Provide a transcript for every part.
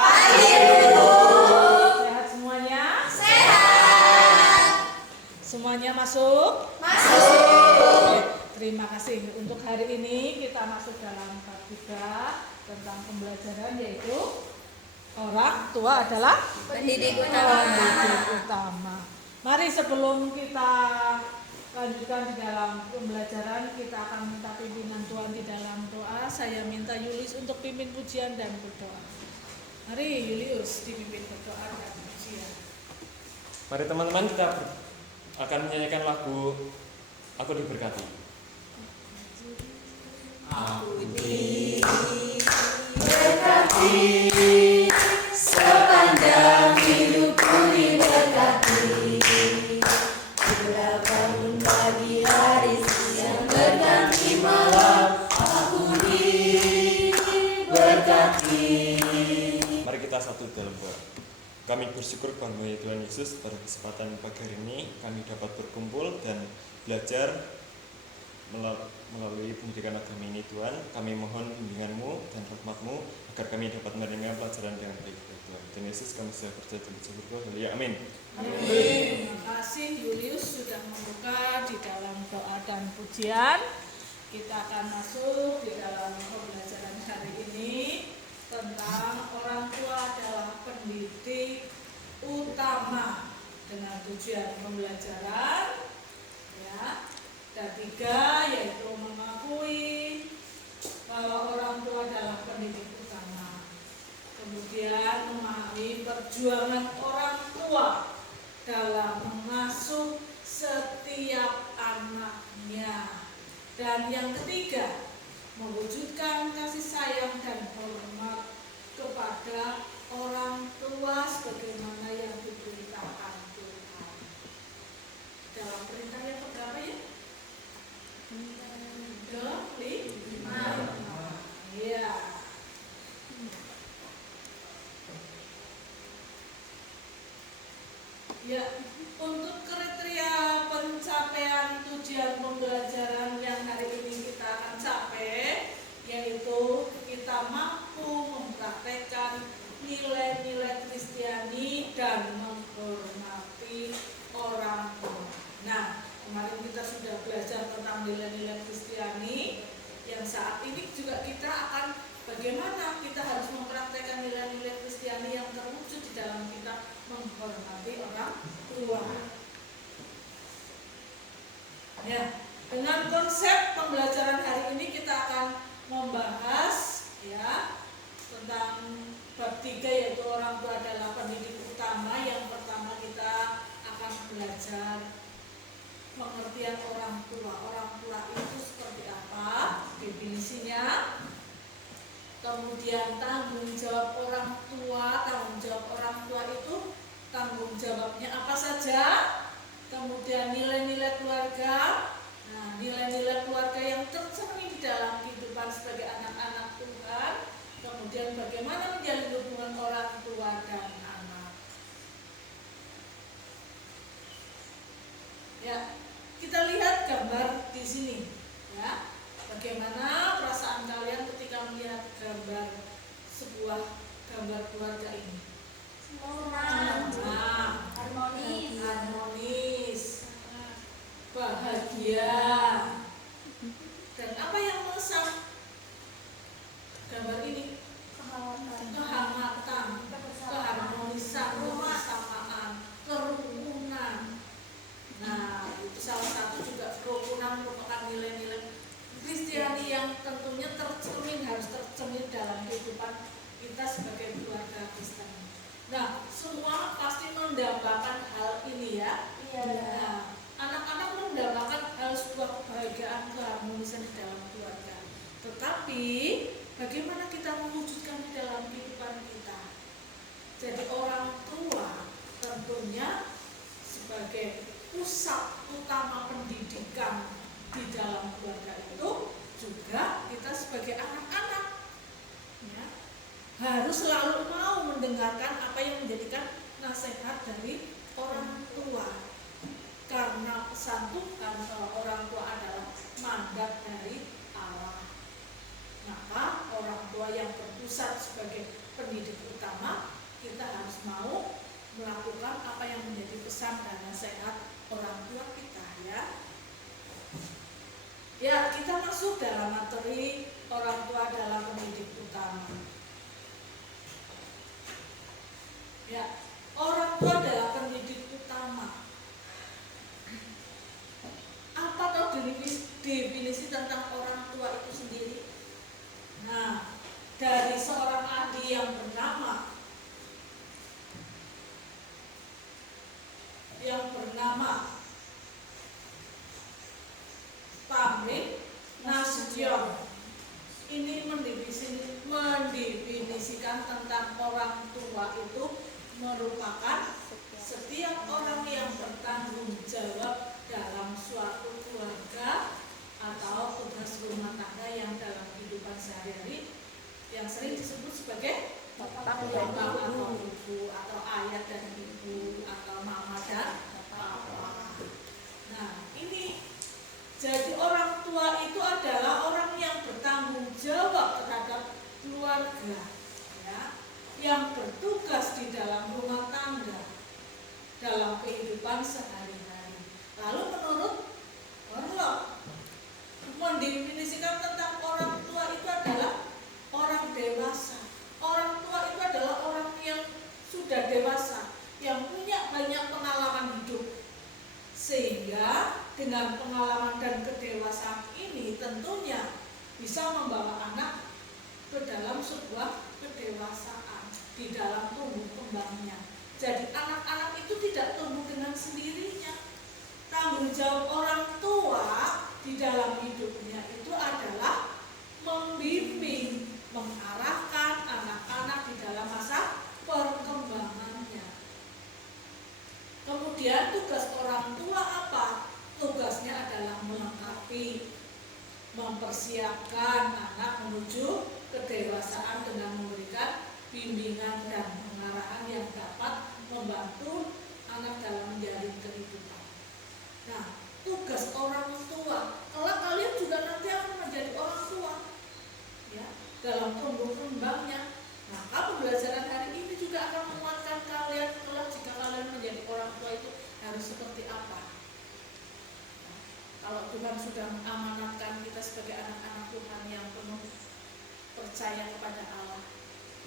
Pagi Bu. Sehat semuanya? Sehat. Semuanya masuk? Masuk. Oke, terima kasih. Untuk hari ini kita masuk dalam bab 3 tentang pembelajaran, yaitu orang tua adalah Pendidik utama. Mari sebelum kita lanjutkan di dalam pembelajaran, kita akan minta pimpinan Tuhan di dalam doa. Saya minta Yulius untuk pimpin pujian dan berdoa. Mari Yulius dipimpin berdoa dan pujian. Mari teman-teman, kita akan menyanyikan lagu Aku Diberkati. Aku diberkati, sepanjang hidupku diberkati. Berapapun pagi hari, siang berganti malam, aku diberkati. Mari kita satu dalam doa. Kami bersyukur kepada Tuhan Yesus pada kesempatan pagi hari ini kami dapat berkumpul dan belajar melalui pendidikan agama ini. Tuhan, kami mohon bimbingan-Mu dan rahmat-Mu agar kami dapat menerima pelajaran dengan baik. Tuhan, Tuhan Yesus, kami sudah percaya dan bersyukur. Haleluya, amin. Terima kasih Julius sudah membuka di dalam doa dan pujian. Kita akan masuk di dalam pembelajaran hari ini tentang orang tua adalah pendidik utama, dengan tujuan pembelajaran ya. Dan 3 yaitu mengakui bahwa orang tua adalah pendidik utama. Kemudian memahami perjuangan orang tua dalam mengasuh setiap anaknya. Dan yang ketiga, mewujudkan kasih sayang dan hormat kepada orang tua sebagaimana yang diperintahkan Tuhan. Dalam perintah yang keberapa ya? 5. Iya. Ya, untuk kriteria pencapaian tujuan pembelajaran yang hari ini kita akan capai, yaitu kita mampu mempraktekkan nilai-nilai Kristiani dan menghormati orang tua. Nah, kemarin kita sudah belajar tentang nilai-nilai Kristiani, yang saat ini juga kita akan bagaimana kita harus mempraktekkan nilai-nilai Kristiani yang terwujud di dalam kita menghormati orang tua. Ya, dengan konsep pembelajaran hari ini kita akan membahas ya tentang bab 3, yaitu orang tua adalah pendidik utama. Yang pertama kita akan belajar pengertian orang tua. Orang tua itu seperti apa? Definisinya. Kemudian tanggung jawab orang tua. Tanggung jawab orang tua itu tanggung jawabnya apa saja? Kemudian nilai-nilai keluarga. Nah, nilai-nilai keluarga yang tercermin di dalam kehidupan sebagai anak-anak Tuhan. Kemudian bagaimana menjalin hubungan orang tua dan anak. Ya, kita lihat gambar di sini ya. Bagaimana perasaan kalian ketika melihat gambar sebuah gambar keluarga ini? Nah, harmonis, bahagia. Dan apa yang melesat gambar ini? Kehangatan, keharmonisan, kebersamaan, kerukunan. Nah, itu salah satu juga kerukunan merupakan nilai-nilai Kristiani yang tentunya harus tercermin dalam kehidupan kita sebagai keluarga Kristen. Nah, semua pasti mendambakan hal ini ya. Nah, anak-anak mendambakan hal sebuah kebahagiaan, keharmonisan di dalam keluarga. Tetapi bagaimana kita mewujudkan di dalam kehidupan kita? Jadi orang tua tentunya sebagai pusat utama pendidikan di dalam keluarga itu, juga kita sebagai anak-anak ya, harus selalu mau mendengarkan apa yang menjadikan nasihat dari orang tua. Karena pesan Tuhan bahwa orang tua adalah mandat dari Allah. Maka orang tua yang berpusat sebagai pendidik utama kita harus mau melakukan apa yang menjadi pesan dan nasihat orang tua kita ya. Ya, kita masuk dalam materi orang tua adalah pendidik utama. Ya, orang tua adalah pendidik utama. Apa tahu definisi tentang orang tua itu sendiri? Nah, dari seorang ahli yang bernama Tamrin Nasution ini mendefinisikan tentang orang tua itu merupakan setiap orang yang bertanggung jawab dalam suatu keluarga atau tugas rumah tangga yang dalam kehidupan sehari-hari yang sering disebut sebagai bapak atau ibu atau ayah dan ibu atau mama dan papa. Nah, ini jadi orang tua itu adalah orang yang bertanggung jawab terhadap keluarga, ya, yang bertugas di dalam rumah tangga dalam kehidupan sehari-hari. Lalu menurut Orlok mendefinisikan tentang orang tua itu adalah orang dewasa. Orang tua itu adalah orang yang sudah dewasa, yang punya banyak pengalaman hidup. Sehingga dengan pengalaman dan kedewasaan ini tentunya bisa membawa anak ke dalam sebuah kedewasaan di dalam tumbuh kembangnya. Jadi anak-anak itu tidak tumbuh dengan sendirinya. Tanggung jawab orang tua di dalam hidupnya itu adalah membimbing, mengarahkan anak-anak di dalam masa perkembangannya. Kemudian tugas orang tua apa? Tugasnya adalah melengkapi, mempersiapkan anak menuju kedewasaan dengan memberikan bimbingan dan pengarahan yang dapat membantu anak dalam menjalani kehidupan. Nah, tugas orang tua, kalau kalian juga nanti akan menjadi orang tua, ya, dalam tumbuh kembangnya. Maka pembelajaran hari ini juga akan menguatkan kalian kalau jika kalian menjadi orang tua itu harus seperti apa. Nah, kalau Tuhan sudah mengamanatkan kita sebagai anak-anak Tuhan yang penuh percaya kepada Allah,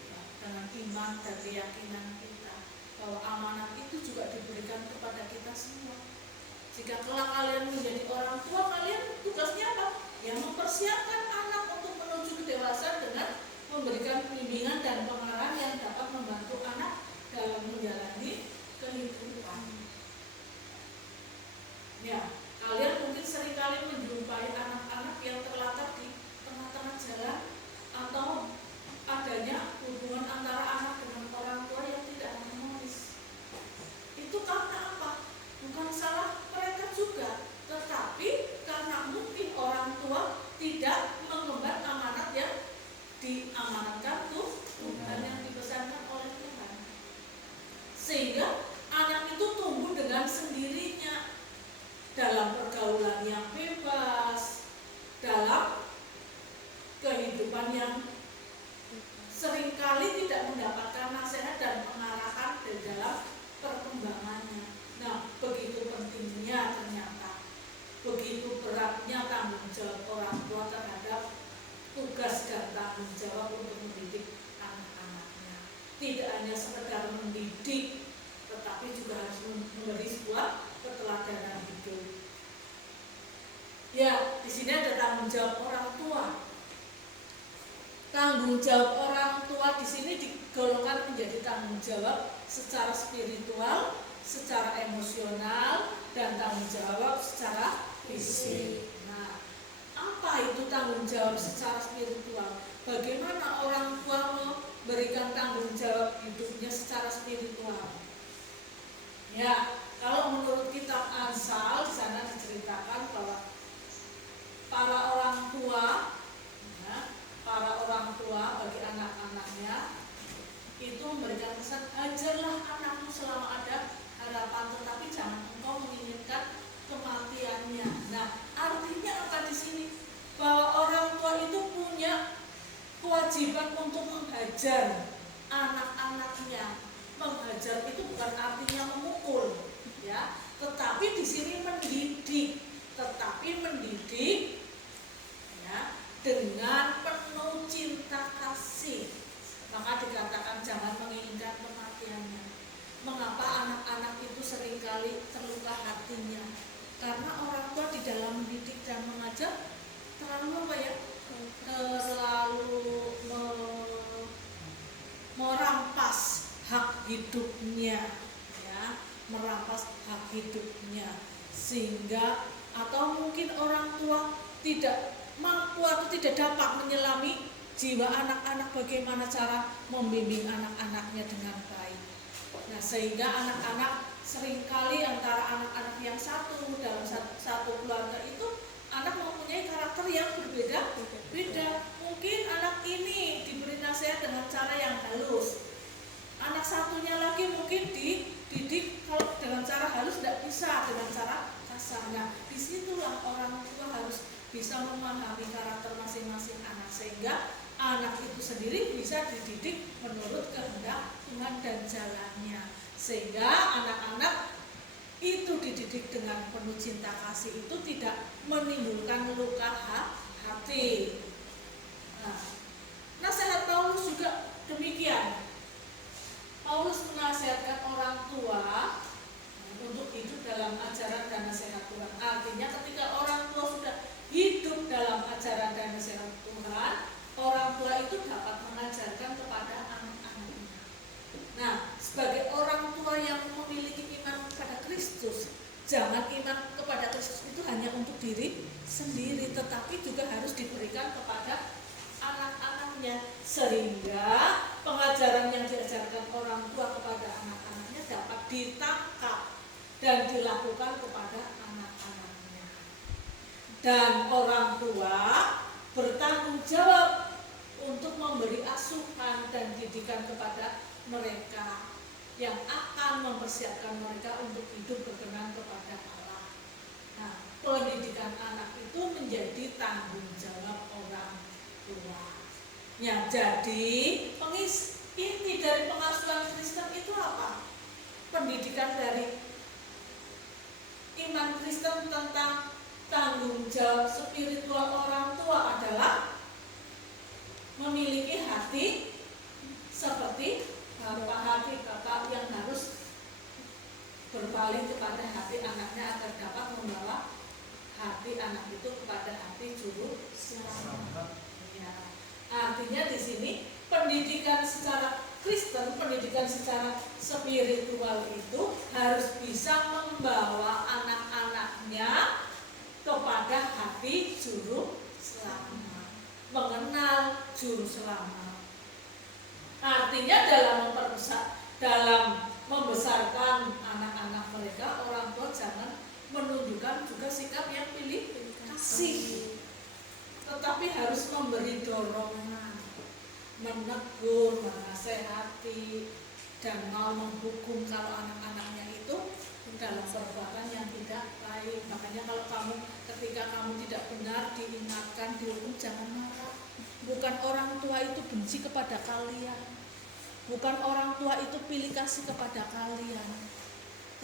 ya, dengan iman dan keyakinan kita bahwa amanat itu juga diberikan kepada kita semua. Jika kelak kalian menjadi orang tua, kalian tugasnya apa? Yang mempersiapkan anak untuk menuju kedewasaan dengan memberikan bimbingan dan pengarahan yang dapat membantu anak dalam menjalani kehidupan. Ya, kalian mungkin seringkali menjumpai anak-anak yang terlantar di tengah-tengah jalan atau adanya hubungan antara anak dengan orang tua yang tidak harmonis. Itu karena apa? Bukan salah mereka juga, tetapi karena mungkin orang tua tidak mengemban amanat yang diamanatkan Tuhan, yang dipesankan oleh Tuhan, sehingga anak itu tumbuh dengan sendirinya dalam pergaulan yang bebas, dalam kehidupan yang seringkali tidak mendapatkan nasihat dan pengarahan di dalam perkembangannya. Nah, begitu pentingnya ternyata, begitu beratnya tanggung jawab orang tua terhadap tugas dan tanggung jawab untuk mendidik anak-anaknya. Tidak hanya sekedar mendidik, tetapi juga harus memberi sebuah keteladanan hidup. Ya, di sini ada tanggung jawab orang tua. Tanggung jawab orang tua di sini digolongkan menjadi tanggung jawab secara spiritual, secara emosional, dan tanggung jawab secara fisik. Nah, apa itu tanggung jawab secara spiritual? Bagaimana orang tua memberikan tanggung jawab hidupnya secara spiritual? Ya, kalau menurut kitab Amsal di sana diceritakan bahwa para orang tua, ya, para orang tua bagi anak-anaknya itu memberikan pesan, ajarlah anakmu selama ada harapan, tetapi jangan engkau menginginkan kematiannya. Nah, artinya apa di sini? Bahwa orang tua itu punya kewajiban untuk menghajar anak-anaknya luka hatinya. Karena orang tua di dalam mendidik dan mengajar terlalu terlalu merampas hak hidupnya, ya, merampas hak hidupnya, sehingga atau mungkin orang tua tidak mampu atau tidak dapat menyelami jiwa anak-anak bagaimana cara membimbing anak-anaknya dengan baik. Nah, sehingga anak-anak seringkali antara anak-anak yang satu dalam satu keluarga itu anak mempunyai karakter yang berbeda. Mungkin anak ini diberi nasihat dengan cara yang halus, anak satunya lagi mungkin dididik kalau dengan cara halus tidak bisa, dengan cara kasar. Nah, disitulah orang tua harus bisa memahami karakter masing-masing anak, sehingga anak itu sendiri bisa dididik menurut kehendak Tuhan dan jalannya, sehingga anak-anak itu dididik dengan penuh cinta kasih, itu tidak menimbulkan luka hati. Nah, nasihat Paulus juga demikian. Paulus menasihatkan orang tua untuk hidup dalam ajaran dan nasihat Tuhan. Artinya ketika orang tua sudah hidup dalam ajaran dan nasihat Tuhan, orang tua itu dapat mengajarkan kepada anak-anaknya. Nah, sebagai orang tua yang memiliki iman kepada Kristus, jangan iman kepada Kristus itu hanya untuk diri sendiri, tetapi juga harus diberikan kepada anak-anaknya, sehingga pengajaran yang diajarkan orang tua kepada anak-anaknya dapat ditangkap dan dilakukan kepada anak-anaknya. Dan orang tua bertanggung jawab untuk memberi asuhan dan didikan kepada mereka yang akan mempersiapkan mereka untuk hidup berkenan kepada Allah. Nah, pendidikan anak itu menjadi tanggung jawab orang tua. Ya, jadi inti dari pengasuhan Kristen itu apa? Pendidikan dari iman Kristen tentang tanggung jawab spiritual orang tua adalah memiliki hati seperti hati bapak yang harus berpaling kepada hati anaknya agar dapat membawa hati anak itu kepada hati juru selamat. Ya. Artinya di sini pendidikan secara Kristen, pendidikan secara spiritual itu harus bisa membawa anak-anaknya kepada hati juru selamat, mengenal juru selamat. Artinya dalam membesarkan anak-anak mereka, orang tua jangan menunjukkan juga sikap yang pilih kasih, tetapi harus memberi dorongan, menegur, menasehati, dan mau menghukum kalau anak-anaknya itu dalam perbuatan yang tidak baik. Makanya kalau ketika kamu tidak benar diingatkan, dihukum, jangan marah. Bukan orang tua itu benci kepada kalian, bukan orang tua itu pilih kasih kepada kalian,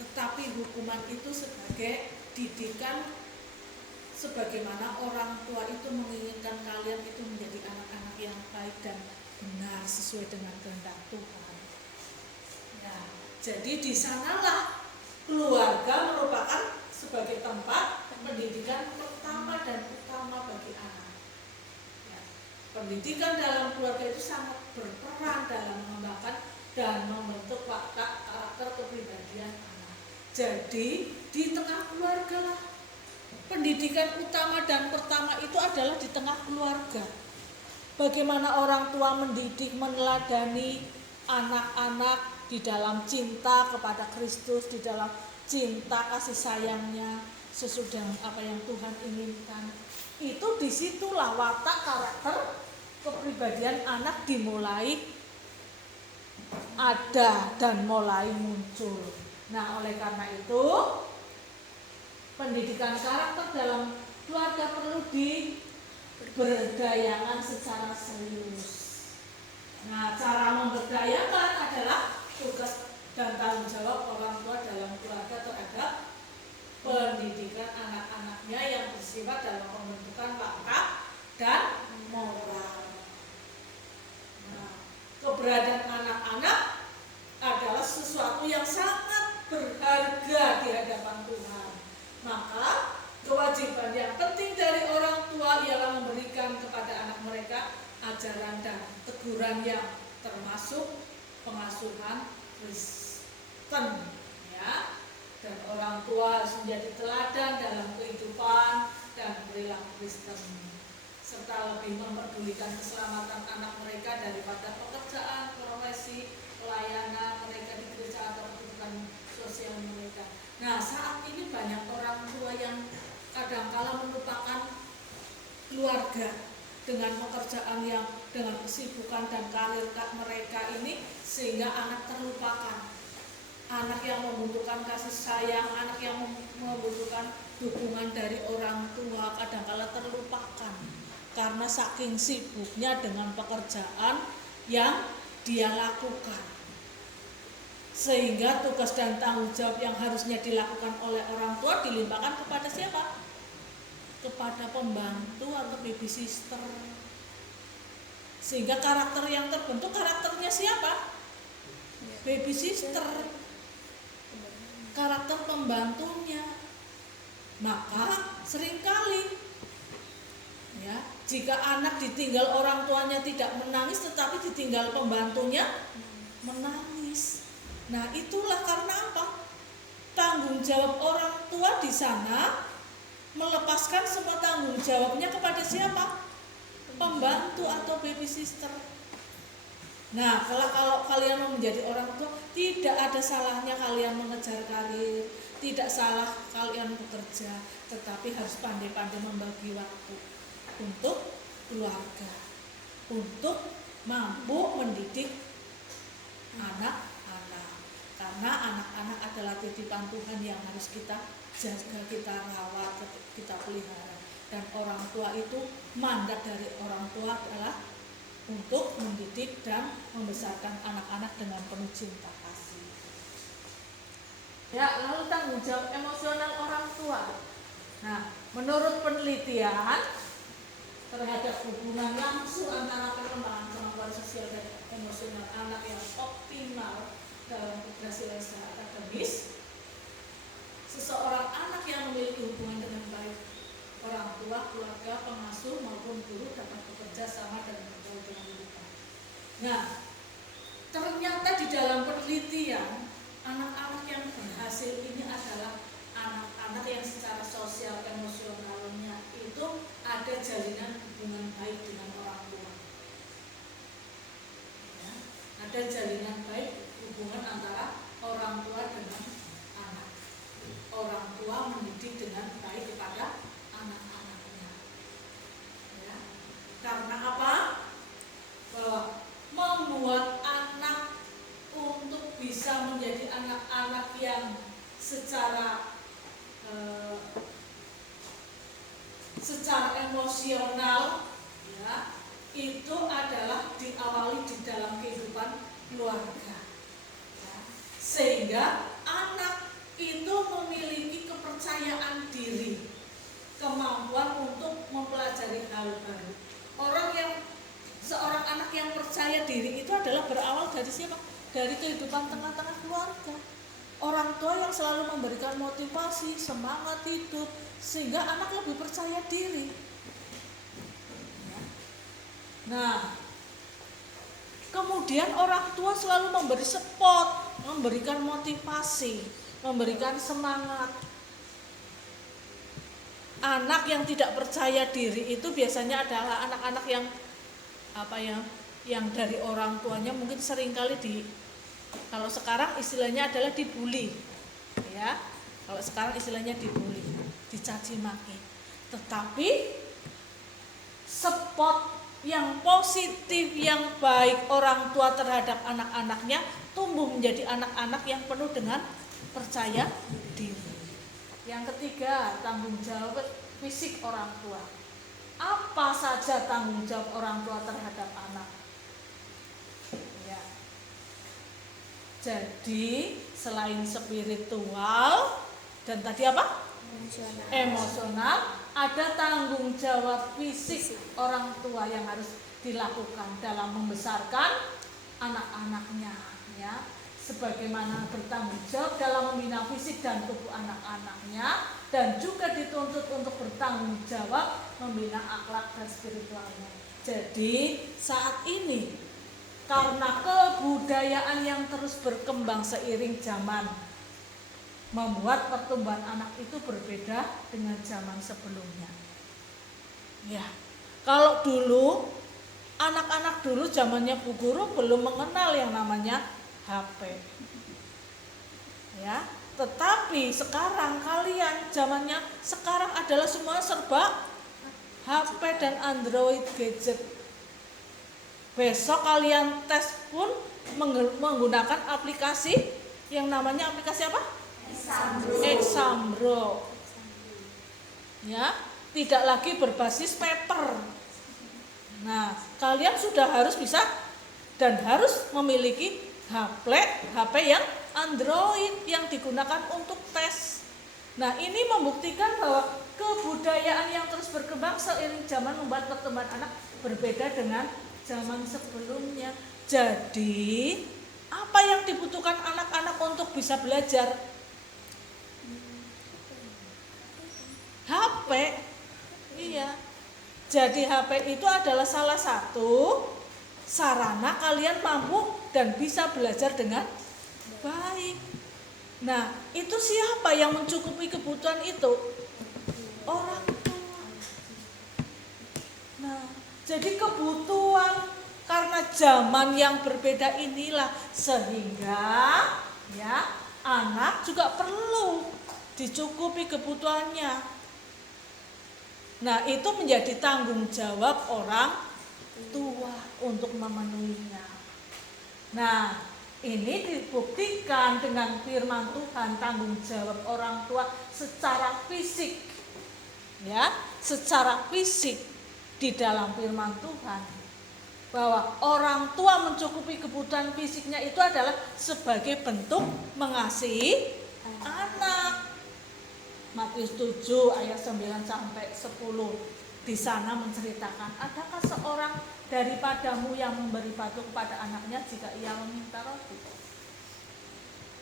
tetapi hukuman itu sebagai didikan, sebagaimana orang tua itu menginginkan kalian itu menjadi anak-anak yang baik dan benar sesuai dengan kehendak Tuhan. Ya, jadi di sanalah keluarga merupakan sebagai tempat pendidikan pertama dan utama bagi anak. Pendidikan dalam keluarga itu sangat berperan dalam mengembangkan dan membentuk watak karakter kepribadian anak. Jadi di tengah keluarga lah pendidikan utama dan pertama itu adalah di tengah keluarga. Bagaimana orang tua mendidik, meneladani anak-anak di dalam cinta kepada Kristus, di dalam cinta kasih sayangnya sesuai dengan apa yang Tuhan inginkan. Itu disitulah watak karakter kepribadian anak dimulai ada dan mulai muncul. Nah, oleh karena itu pendidikan karakter dalam keluarga perlu diberdayakan secara serius. Nah, cara memberdayakan adalah tugas dan tanggung jawab orang tua dalam keluarga terhadap pendidikan anak-anaknya yang bersifat dalam pembentukan watak dan moral. Nah, keberadaan anak-anak adalah sesuatu yang sangat berharga di hadapan Tuhan. Maka kewajiban yang penting dari orang tua ialah memberikan kepada anak mereka ajaran dan teguran yang termasuk pengasuhan Kristen, ya. Dan orang tua harus menjadi teladan dalam kehidupan dan perilaku Kristen, serta lebih memperdulikan keselamatan anak mereka daripada pekerjaan, profesi, pelayanan mereka di gereja atau kehidupan sosial mereka. Nah, saat ini banyak orang tua yang kadangkala melupakan keluarga dengan pekerjaan yang dengan kesibukan dan karir mereka ini, sehingga anak terlupakan. Anak yang membutuhkan kasih sayang, anak yang membutuhkan dukungan dari orang tua kadangkala terlupakan karena saking sibuknya dengan pekerjaan yang dia lakukan, sehingga tugas dan tanggung jawab yang harusnya dilakukan oleh orang tua dilimpahkan kepada siapa? Kepada pembantu atau baby sister. Sehingga karakter yang terbentuk karakternya siapa? Baby sister, karakter pembantunya. Maka seringkali, ya, jika anak ditinggal orang tuanya tidak menangis, tetapi ditinggal pembantunya menangis. Nah, itulah karena apa? Tanggung jawab orang tua di sana melepaskan semua tanggung jawabnya kepada siapa? Pembantu atau baby sister. Nah, kalau kalian mau menjadi orang tua, tidak ada salahnya kalian mengejar karir, tidak salah kalian bekerja, tetapi harus pandai-pandai membagi waktu untuk keluarga, untuk mampu mendidik anak-anak. Karena anak-anak adalah titipan Tuhan yang harus kita jaga, kita rawat, kita pelihara. Dan orang tua itu, mandat dari orang tua adalah untuk mendidik dan membesarkan anak-anak dengan penuh cinta kasih. Ya, lalu tanggung jawab emosional orang tua. Nah, menurut penelitian terhadap hubungan langsung antara perkembangan kemampuan sosial dan emosional anak yang optimal dalam keberhasilan akademis, seseorang anak yang memiliki hubungan dengan baik orang tua, keluarga, pengasuh maupun guru dapat bekerja sama dan bergaul dengan lupa. Nah, ternyata di dalam penelitian anak-anak yang berhasil ini adalah anak-anak yang secara sosial emosionalnya itu ada jalinan hubungan baik dengan orang tua. Ya, ada jalinan baik hubungan antara orang tua dengan anak. Orang tua mendidik dengan baik kepada anak-anaknya. Ya. Karena apa? Bahwa membuat anak untuk bisa menjadi anak-anak yang secara emosional, ya, itu adalah diawali di dalam kehidupan keluarga, ya. Sehingga anak itu memiliki kepercayaan diri, kemampuan untuk mempelajari hal baru. Seorang anak yang percaya diri itu adalah berawal dari siapa? Dari kehidupan tengah-tengah keluarga. Orang tua yang selalu memberikan motivasi, semangat hidup, sehingga anak lebih percaya diri. Nah, kemudian orang tua selalu memberi support, memberikan motivasi, memberikan semangat. Anak yang tidak percaya diri itu biasanya adalah anak-anak yang yang dari orang tuanya mungkin seringkali kalau sekarang istilahnya adalah dibully, ya. Kalau sekarang istilahnya dibully, dicaci maki. Tetapi support yang positif, yang baik orang tua terhadap anak-anaknya tumbuh menjadi anak-anak yang penuh dengan percaya diri. Yang ketiga, tanggung jawab fisik orang tua. Apa saja tanggung jawab orang tua terhadap anak? Ya. Jadi selain spiritual dan tadi apa? Emosional, ada tanggung jawab fisik orang tua yang harus dilakukan dalam membesarkan anak-anaknya, ya. sebagaimana bertanggung jawab dalam membina fisik dan tubuh anak-anaknya, dan juga dituntut untuk bertanggung jawab membina akhlak dan spiritualnya. Jadi saat ini karena kebudayaan yang terus berkembang seiring zaman, membuat pertumbuhan anak itu berbeda dengan zaman sebelumnya. Ya, kalau dulu anak-anak dulu zamannya Bu Guru belum mengenal yang namanya HP. Ya, tetapi sekarang kalian zamannya sekarang adalah semua serba HP dan Android gadget. Besok kalian tes pun menggunakan aplikasi yang namanya aplikasi apa? Exambro. Ya, tidak lagi berbasis paper. Nah, kalian sudah harus bisa dan harus memiliki HP yang Android yang digunakan untuk tes. Nah, ini membuktikan bahwa kebudayaan yang terus berkembang seiring zaman membuat pertumbuhan anak berbeda dengan zaman sebelumnya. Jadi, apa yang dibutuhkan anak-anak untuk bisa belajar? HP. Iya. Jadi HP itu adalah salah satu sarana kalian mampu dan bisa belajar dengan baik. Nah, itu siapa yang mencukupi kebutuhan itu? Orang tua. Nah, jadi kebutuhan karena zaman yang berbeda inilah sehingga ya anak juga perlu dicukupi kebutuhannya. Nah, itu menjadi tanggung jawab orang tua untuk memenuhinya. Nah, ini dibuktikan dengan firman Tuhan, tanggung jawab orang tua secara fisik. Ya, secara fisik di dalam firman Tuhan. Bahwa orang tua mencukupi kebutuhan fisiknya itu adalah sebagai bentuk mengasihi anak. Matius 7 ayat 9 sampai 10 di sana menceritakan, adakah seorang daripadamu yang memberi batu kepada anaknya jika ia meminta roti?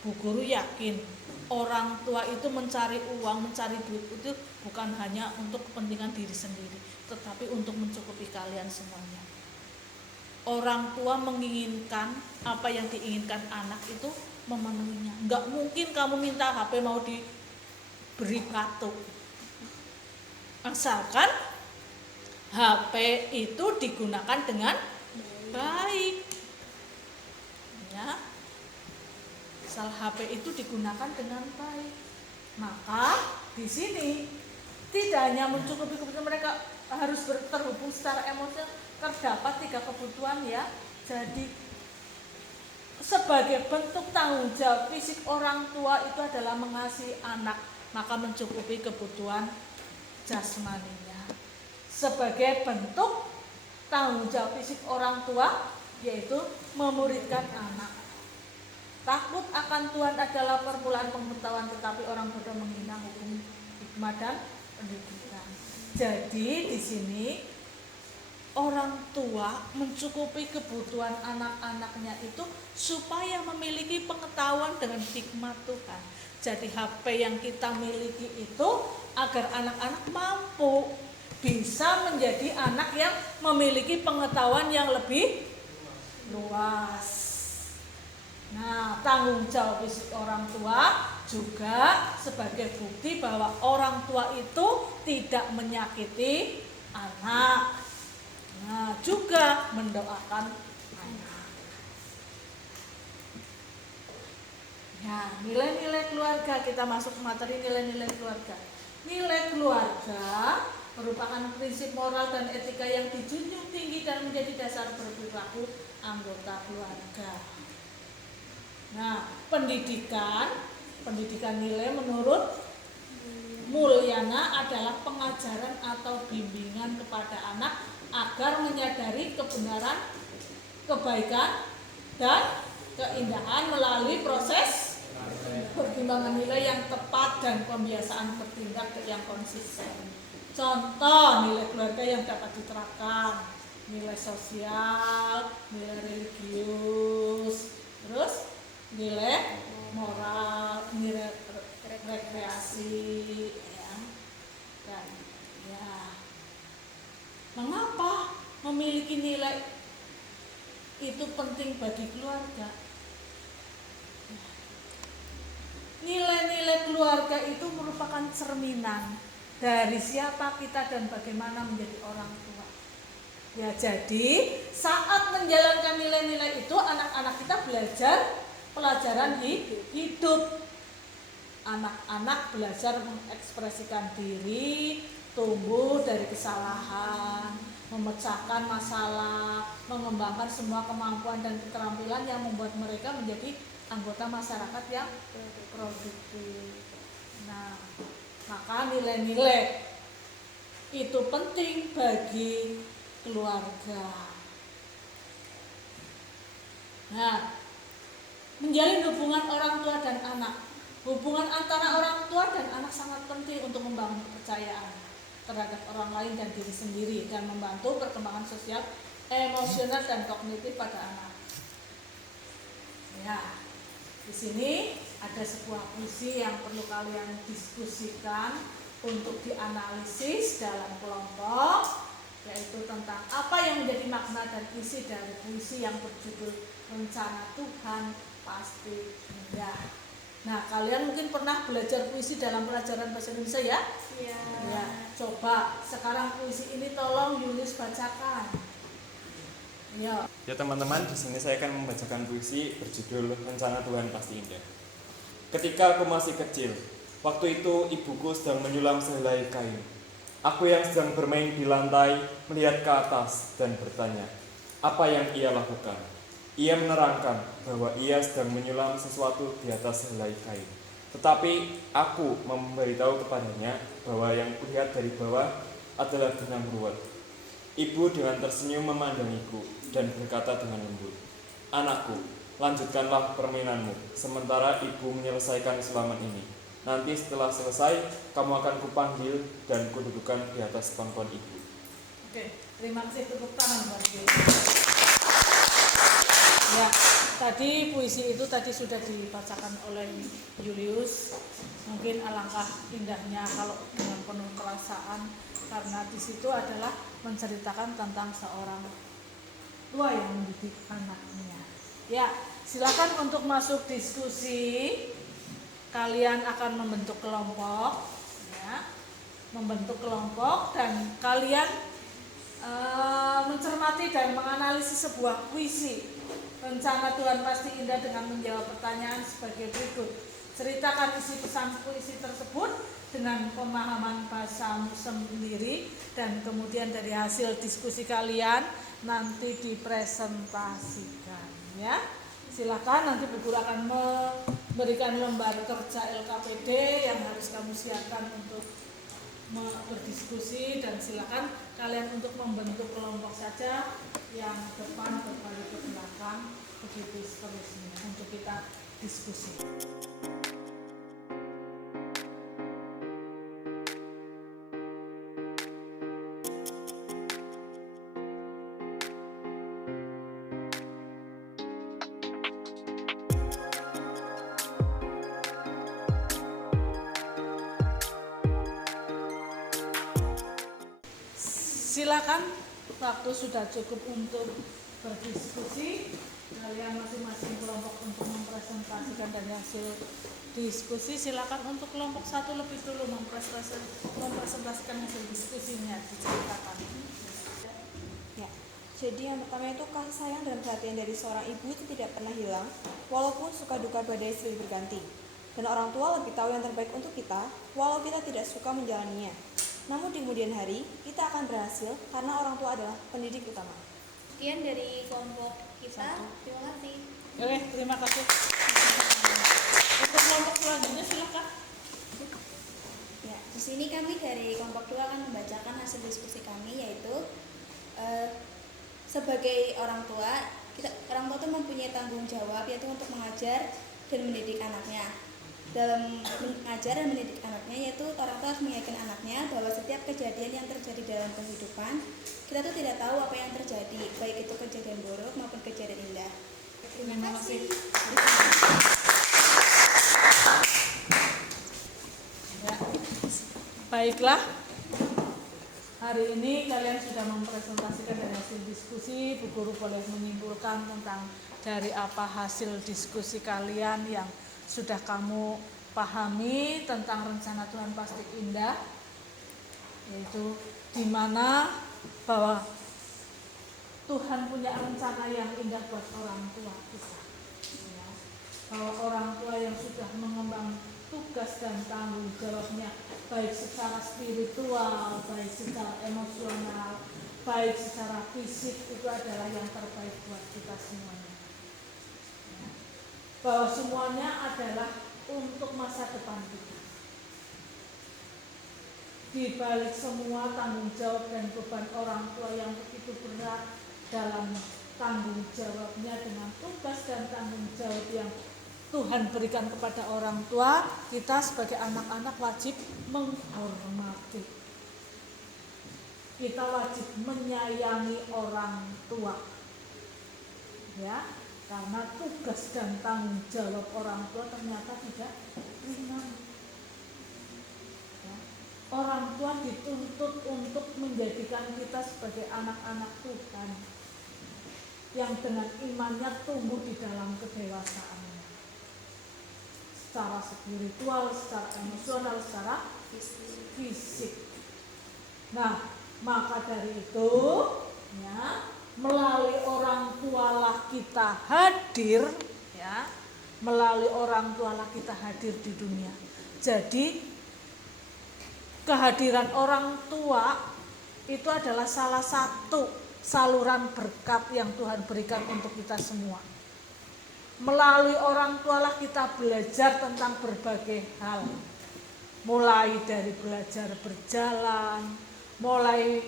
Bu Guru yakin orang tua itu mencari uang, mencari duit itu bukan hanya untuk kepentingan diri sendiri, tetapi untuk mencukupi kalian semuanya. Orang tua menginginkan apa yang diinginkan anak itu memenuhinya. Enggak mungkin kamu minta HP mau diberi batu. Asalkan HP itu digunakan dengan baik. Ya. Asal HP itu digunakan dengan baik. Maka di sini tidak hanya mencukupi kebutuhan mereka, harus terhubung secara emosional, terdapat 3 kebutuhan ya. Jadi sebagai bentuk tanggung jawab fisik orang tua itu adalah mengasihi anak, maka mencukupi kebutuhan jasmaninya. Sebagai bentuk tanggung jawab fisik orang tua yaitu memuridkan anak. Takut akan Tuhan adalah permulaan pengetahuan, tetapi orang bodoh menghina hukum, hikmah dan pendidikan. Jadi di sini orang tua mencukupi kebutuhan anak-anaknya itu supaya memiliki pengetahuan dengan hikmat Tuhan. Jadi HP yang kita miliki itu agar anak-anak mampu bisa menjadi anak yang memiliki pengetahuan yang lebih luas. Nah, tanggung jawab fisik orang tua juga sebagai bukti bahwa orang tua itu tidak menyakiti anak. Nah, juga mendoakan anak. Ya, nilai-nilai keluarga, kita masuk materi nilai-nilai keluarga. Nilai keluarga merupakan prinsip moral dan etika yang dijunjung tinggi dan menjadi dasar berperilaku anggota keluarga. Nah, pendidikan nilai menurut Mulyana adalah pengajaran atau bimbingan kepada anak agar menyadari kebenaran, kebaikan, dan keindahan melalui proses pertimbangan nilai yang tepat dan pembiasaan bertindak yang konsisten. Contoh nilai keluarga yang dapat diterapkan, nilai sosial, nilai religius, terus nilai moral, nilai rekreasi, ya. Dan ya, mengapa memiliki nilai itu penting bagi keluarga? Nilai-nilai keluarga itu merupakan cerminan dari siapa kita dan bagaimana menjadi orang tua. Ya, jadi saat menjalankan nilai-nilai itu anak-anak kita belajar pelajaran hidup. Anak-anak belajar mengekspresikan diri, tumbuh dari kesalahan, memecahkan masalah, mengembangkan semua kemampuan dan keterampilan yang membuat mereka menjadi anggota masyarakat yang produktif. Nah, maka nilai-nilai itu penting bagi keluarga. Nah, menjalin hubungan orang tua dan anak. Hubungan antara orang tua dan anak sangat penting untuk membangun kepercayaan terhadap orang lain dan diri sendiri dan membantu perkembangan sosial, emosional dan kognitif pada anak. Ya, di sini ada sebuah puisi yang perlu kalian diskusikan untuk dianalisis dalam kelompok, yaitu tentang apa yang menjadi makna dan isi dari puisi yang berjudul Rencana Tuhan Pasti Indah. Nah, kalian mungkin pernah belajar puisi dalam pelajaran bahasa Indonesia ya? Iya. Ya, coba sekarang puisi ini tolong Yulis bacakan. Ya. Ya teman-teman, di sini saya akan membacakan puisi berjudul Rencana Tuhan Pasti Indah. Ketika aku masih kecil, waktu itu ibuku sedang menyulam sehelai kain. Aku yang sedang bermain di lantai melihat ke atas dan bertanya, apa yang ia lakukan? Ia menerangkan bahwa ia sedang menyulam sesuatu di atas helai kain. Tetapi aku memberitahu kepadanya bahwa yang kulihat dari bawah adalah benang ruwet. Ibu dengan tersenyum memandangiku dan berkata dengan lembut, anakku, lanjutkanlah permainanmu, sementara ibu menyelesaikan sulaman ini. Nanti setelah selesai, kamu akan kupanggil dan kududukan di atas pangkuan ibu. Oke, terima kasih, tepuk tangan buat dia. Ya, tadi puisi itu tadi sudah dibacakan oleh Julius. Mungkin alangkah indahnya kalau dengan penuh perasaan, karena di situ adalah menceritakan tentang seorang tua yang mendidik anaknya. Ya, silakan untuk masuk diskusi. Kalian akan membentuk kelompok, ya, membentuk kelompok dan kalian mencermati dan menganalisis sebuah puisi. Rencana Tuhan Pasti Indah dengan menjawab pertanyaan sebagai berikut. Ceritakan isi pesan puisi tersebut dengan pemahaman bahasamu sendiri dan kemudian dari hasil diskusi kalian nanti dipresentasikan, ya. Silakan, nanti Bu Guru akan memberikan lembar kerja LKPD yang harus kamu siapkan untuk berdiskusi, dan silakan kalian untuk membentuk kelompok saja, yang depan berbalik ke belakang, begitu seterusnya untuk kita diskusi. Silakan, waktu sudah cukup untuk berdiskusi. Kalian masing-masing kelompok untuk mempresentasikan dari hasil diskusi. Silakan untuk kelompok satu lebih dulu mempresentasikan hasil diskusinya, diceritakan. Ya, jadi yang pertama itu kasih sayang dan perhatian dari seorang ibu itu tidak pernah hilang, walaupun suka duka badai silih berganti. Dan orang tua lebih tahu yang terbaik untuk kita, walau kita tidak suka menjalaninya. Namun di kemudian hari, kita akan berhasil karena orang tua adalah pendidik utama. Sekian dari kelompok kita. Terima kasih. Oke, terima kasih. Untuk kelompok selanjutnya silakan. Ya, di sini kami dari kelompok 2 akan membacakan hasil diskusi kami, yaitu sebagai orang tua itu mempunyai tanggung jawab, yaitu untuk mengajar dan mendidik anaknya. Dalam mengajar dan mendidik anaknya, yaitu orang tua harus meyakinkan anaknya bahwa setiap kejadian yang terjadi dalam kehidupan, kita tuh tidak tahu apa yang terjadi, baik itu kejadian buruk maupun kejadian indah. Terima kasih. Baiklah, hari ini kalian sudah mempresentasikan dari hasil diskusi. Bu Guru boleh menyimpulkan tentang dari apa hasil diskusi kalian yang sudah kamu pahami tentang rencana Tuhan pasti indah, yaitu di mana bahwa Tuhan punya rencana yang indah buat orang tua kita, ya. Bahwa orang tua yang sudah mengemban tugas dan tanggung jawabnya, baik secara spiritual, baik secara emosional, baik secara fisik, itu adalah yang terbaik buat kita semuanya, ya. Bahwa semuanya adalah untuk masa depan kita. Di balik semua tanggung jawab dan beban orang tua yang begitu berat dalam tanggung jawabnya dengan tugas dan tanggung jawab yang Tuhan berikan kepada orang tua, kita sebagai anak-anak wajib menghormati. Kita wajib menyayangi orang tua. Ya, karena tugas dan tanggung jawab orang tua ternyata tidak ringan. Ya. Orang tua dituntut untuk menjadikan kita sebagai anak-anak Tuhan yang dengan imannya tumbuh di dalam kedewasaan. Secara spiritual, secara emosional, secara fisik. Nah, maka dari itu, ya, melalui orang tualah kita hadir, ya, melalui orang tualah kita hadir di dunia. Jadi, kehadiran orang tua itu adalah salah satu saluran berkat yang Tuhan berikan untuk kita semua. Melalui orang tualah kita belajar tentang berbagai hal. Mulai dari belajar berjalan, mulai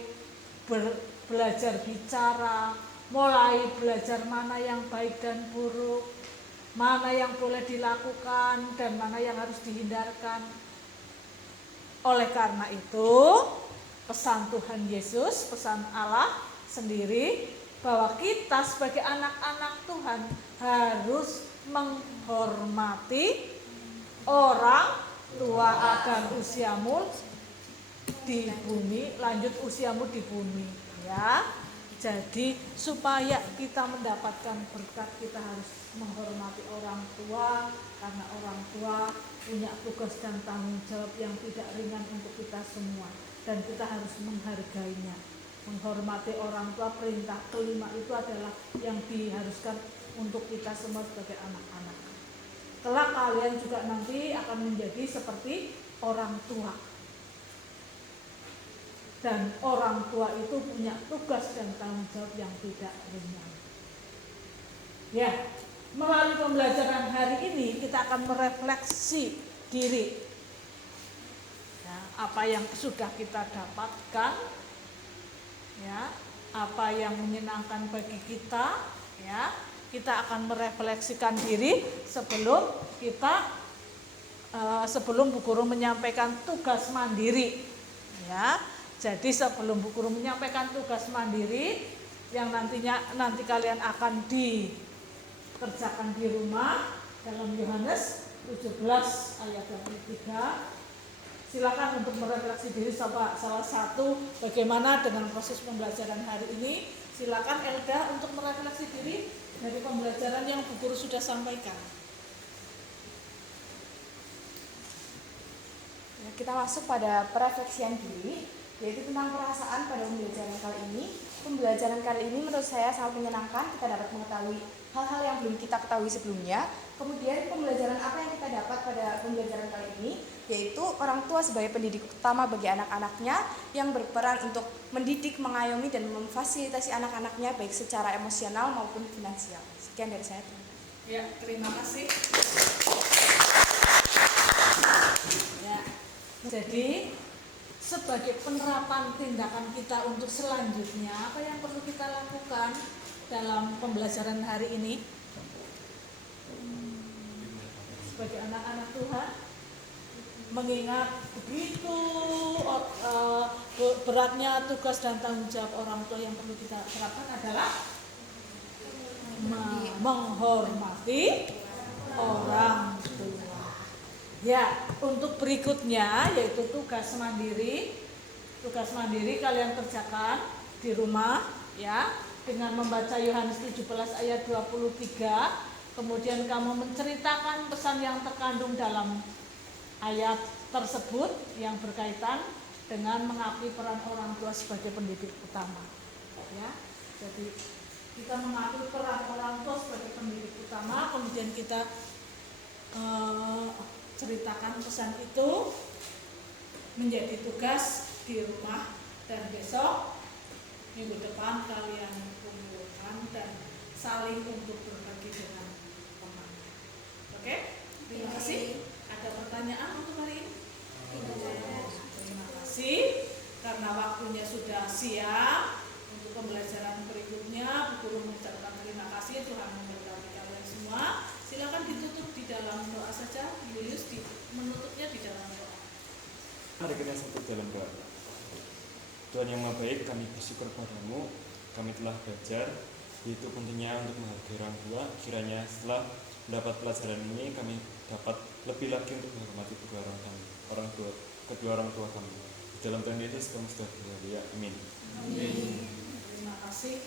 belajar bicara, mulai belajar mana yang baik dan buruk, mana yang boleh dilakukan dan mana yang harus dihindarkan. Oleh karena itu, pesan Tuhan Yesus, pesan Allah sendiri, bahwa kita sebagai anak-anak Tuhan harus menghormati orang tua agar usiamu di bumi, lanjut usiamu di bumi, ya. Jadi supaya kita mendapatkan berkat, kita harus menghormati orang tua, karena orang tua punya tugas dan tanggung jawab yang tidak ringan untuk kita semua, dan kita harus menghargainya. Menghormati orang tua, perintah kelima itu adalah yang diharuskan untuk kita semua sebagai anak-anak. Kelak kalian juga nanti akan menjadi seperti orang tua. Dan orang tua itu punya tugas dan tanggung jawab yang tidak ringan. Ya, melalui pembelajaran hari ini kita akan merefleksi diri. Ya, apa yang sudah kita dapatkan, ya, apa yang menyenangkan bagi kita, ya, kita akan merefleksikan diri sebelum Bu Guru menyampaikan tugas mandiri, ya. Jadi sebelum Bu Guru menyampaikan tugas mandiri yang nanti kalian akan dikerjakan di rumah dalam Yohanes 17 ayat 23. Silakan untuk merefleksi diri salah satu bagaimana dengan proses pembelajaran hari ini. Silakan Elda untuk merefleksi diri dari pembelajaran yang Bu Guru sudah sampaikan. Ya, kita masuk pada perefleksian diri, yaitu tentang perasaan pada pembelajaran kali ini. Pembelajaran kali ini menurut saya sangat menyenangkan. Kita dapat mengetahui hal-hal yang belum kita ketahui sebelumnya. Kemudian pembelajaran apa yang kita dapat pada pembelajaran kali ini, yaitu orang tua sebagai pendidik utama bagi anak-anaknya yang berperan untuk mendidik, mengayomi, dan memfasilitasi anak-anaknya baik secara emosional maupun finansial. Sekian dari saya. Ya, terima kasih. Ya, jadi sebagai penerapan tindakan kita untuk selanjutnya, apa yang perlu kita lakukan dalam pembelajaran hari ini? Sebagai anak-anak Tuhan, mengingat begitu beratnya tugas dan tanggung jawab orang tua, yang perlu kita terapkan adalah menghormati orang tua. Ya, untuk berikutnya yaitu tugas mandiri. Tugas mandiri kalian kerjakan di rumah ya, dengan membaca Yohanes 17 ayat 23. Kemudian kamu menceritakan pesan yang terkandung dalam ayat tersebut yang berkaitan dengan mengakui peran orang tua sebagai pendidik utama. Ya, jadi kita mengakui peran orang tua sebagai pendidik utama, kemudian kita ceritakan pesan itu menjadi tugas di rumah, dan besok minggu depan kalian kumpulkan dan saling untuk berbagi dengan teman. Oke? Terima kasih. Ada pertanyaan untuk hari ini? Terima kasih karena waktunya sudah siap. Untuk pembelajaran berikutnya, Bu Guru mengucapkan terima kasih. Tuhan memberkati kalian semua. Silakan ditutup di dalam doa saja. Julius menutupnya di dalam doa. Mari kita satu dalam doa. Tuhan yang Maha Baik, kami bersyukur padamu. Kami telah belajar, yaitu pentingnya untuk menghargai orang tua. Kiranya setelah mendapat pelajaran ini, kami dapat lebih lagi untuk menghormati kedua orang tua kami. Di dalam Tuhan Yesus kami sudah berdoa. Amin. Amin. Terima kasih.